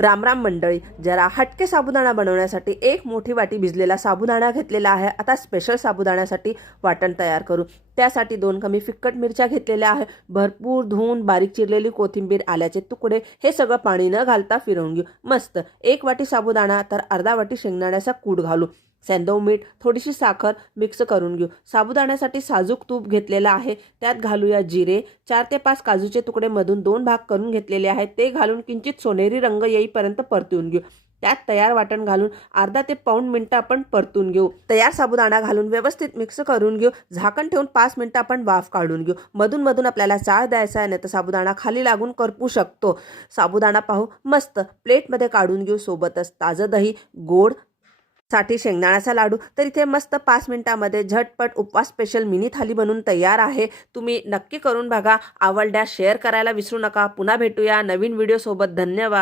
रामराम मंडळी जरा हटके साबुदाणा बनवण्यासाठी एक मोठी वाटी भिजलेला साबुदाणा घेतलेला आहे. आता स्पेशल साबुदाण्यासाठी वाटण तयार करू. त्यासाठी दोन कमी फिक्कट मिरच्या घेतलेल्या आहे. भरपूर धुवून बारीक चिरलेली कोथिंबीर आल्याचे तुकडे हे सगळं पाणी न घालता फिरवून घेऊ. मस्त. एक वाटी साबुदाणा तर अर्धा वाटी शेंगदाण्याचा कूट घालू. सेंदव मीठ थोडीशी साखर मिक्स करून घेऊ. साबुदाण्यासाठी साजूक तूप घेतलेलं आहे. त्यात घालूया जिरे. चार ते पाच काजूचे तुकडे मधून दोन भाग करून घेतलेले आहेत. ते घालून किंचित सोनेरी रंग येईपर्यंत परतून घेऊ. त्यात तयार वाटण घालून अर्धा ते पाऊण मिनटं आपण परतून घेऊ. तयार साबुदाणा घालून व्यवस्थित मिक्स करून घेऊ. झाकण ठेवून पाच मिनटं आपण वाफ काढून घेऊ. मधून मधून आपल्याला चाळ द्यायचा आहे नाही तर साबुदाणा खाली लागून करपू शकतो. साबुदाणा पाहू मस्त. प्लेटमध्ये काढून घेऊ सोबतच. ताजं दही गोड साठी शेंगदाण्याचा लाडू. तर इथे मस्त पाच मिनिटामध्ये झटपट उपवास स्पेशल मिनी थाली बनून तयार आहे. तुम्ही नक्की करून बघा. आवडल्यास शेअर करायला विसरू नका. पुन्हा भेटूया नवीन व्हिडिओसोबत धन्यवाद.